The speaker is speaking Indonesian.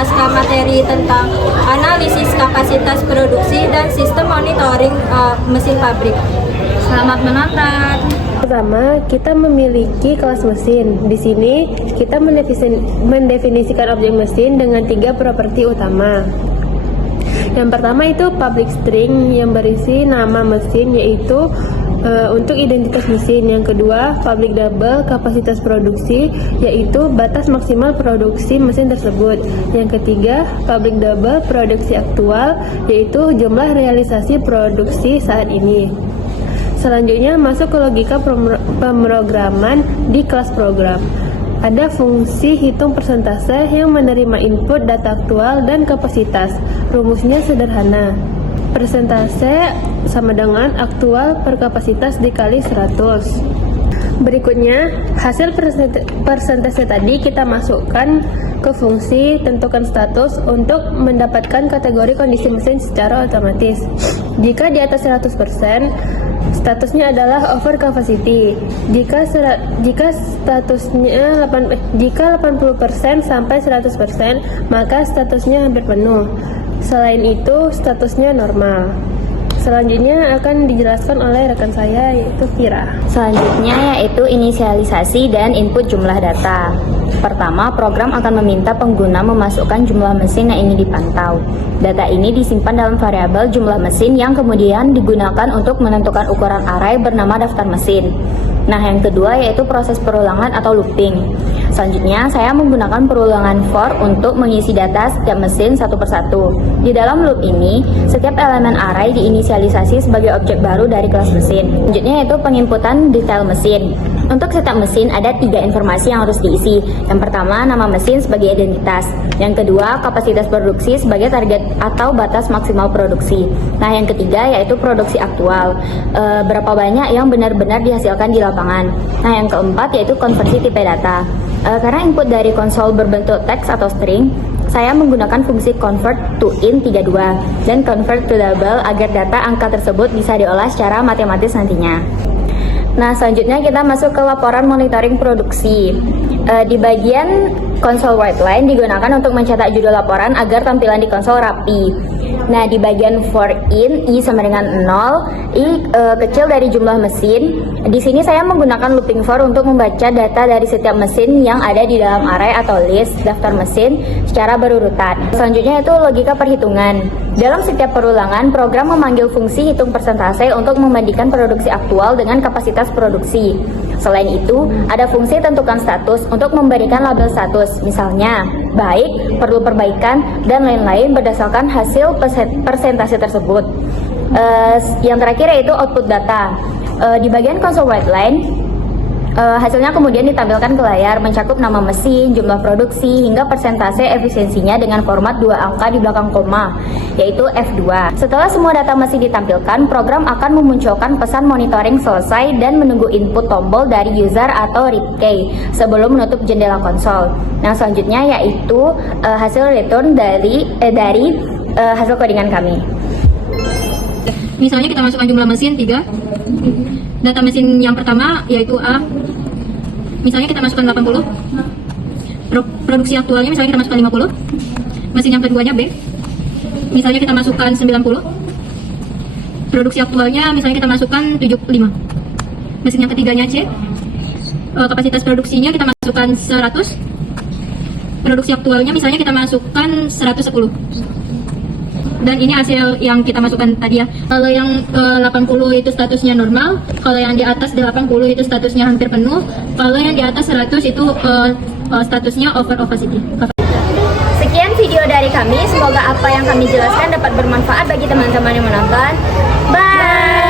pasca materi tentang analisis kapasitas produksi dan sistem monitoring mesin pabrik. Selamat menonton. Pertama, kita memiliki kelas mesin. Di sini, kita mendefinisikan objek mesin dengan 3 properti utama. Yang pertama itu public string yang berisi nama mesin, yaitu untuk identitas mesin. Yang kedua, public double kapasitas produksi, yaitu batas maksimal produksi mesin tersebut. Yang ketiga, public double produksi aktual, yaitu jumlah realisasi produksi saat ini. Selanjutnya masuk ke logika pemrograman di kelas program. Ada fungsi hitung persentase yang menerima input data aktual dan kapasitas. Rumusnya sederhana. Persentase sama dengan aktual per kapasitas dikali 100. Berikutnya, hasil persentase tadi kita masukkan ke fungsi tentukan status untuk mendapatkan kategori kondisi mesin secara otomatis. Jika di atas 100%, statusnya adalah over capacity. Jika 80% sampai 100%, maka statusnya hampir penuh. Selain itu, statusnya normal. Selanjutnya akan dijelaskan oleh rekan saya, yaitu Kira. Selanjutnya yaitu inisialisasi dan input jumlah data. Pertama, program akan meminta pengguna memasukkan jumlah mesin yang ingin dipantau. Data ini disimpan dalam variabel jumlah mesin yang kemudian digunakan untuk menentukan ukuran array bernama daftar mesin. Nah, yang kedua yaitu proses perulangan atau looping. Selanjutnya, saya menggunakan perulangan for untuk mengisi data setiap mesin satu persatu. Di dalam loop ini, setiap elemen array diinisialisasi sebagai objek baru dari kelas mesin. Selanjutnya yaitu penginputan detail mesin. Untuk setiap mesin ada 3 informasi yang harus diisi. Yang pertama, nama mesin sebagai identitas. Yang kedua, kapasitas produksi sebagai target atau batas maksimal produksi. Nah, yang ketiga yaitu produksi aktual. Berapa banyak yang benar-benar dihasilkan di lapangan. Nah, yang keempat yaitu konversi tipe data. Karena input dari konsol berbentuk teks atau string, saya menggunakan fungsi convert to int 32 dan convert to double agar data angka tersebut bisa diolah secara matematis nantinya. Nah, selanjutnya kita masuk ke laporan monitoring produksi. Di bagian konsol white line digunakan untuk mencetak judul laporan agar tampilan di konsol rapi. Nah, di bagian for in i sama dengan 0, i kecil dari jumlah mesin. Di sini saya menggunakan looping for untuk membaca data dari setiap mesin yang ada di dalam array atau list daftar mesin secara berurutan. Selanjutnya itu logika perhitungan. Dalam setiap perulangan, program memanggil fungsi hitung persentase untuk membandingkan produksi aktual dengan kapasitas produksi. Selain itu, ada fungsi tentukan status untuk memberikan label status, misalnya baik, perlu perbaikan, dan lain-lain berdasarkan hasil persentase tersebut. Yang terakhir yaitu output data. Di bagian konsol white line, hasilnya kemudian ditampilkan ke layar, mencakup nama mesin, jumlah produksi, hingga persentase efisiensinya dengan format 2 angka di belakang koma, yaitu F2. Setelah semua data mesin ditampilkan, program akan memunculkan pesan monitoring selesai dan menunggu input tombol dari user atau read key sebelum menutup jendela konsol. Nah, selanjutnya yaitu hasil return dari hasil codingan kami. Misalnya kita masukkan jumlah mesin 3. Data mesin yang pertama yaitu A. Misalnya kita masukkan 80. Produksi aktualnya misalnya kita masukkan 50. Mesin yang keduanya B. Misalnya kita masukkan 90. Produksi aktualnya misalnya kita masukkan 75. Mesin yang ketiganya C. Kapasitas produksinya kita masukkan 100. Produksi aktualnya misalnya kita masukkan 110. Dan ini hasil yang kita masukkan tadi ya. Kalau yang 80 itu statusnya normal, kalau yang di atas 80 itu statusnya hampir penuh, kalau yang di atas 100 itu statusnya over capacity. Sekian video dari kami, semoga apa yang kami jelaskan dapat bermanfaat bagi teman-teman yang menonton. Bye!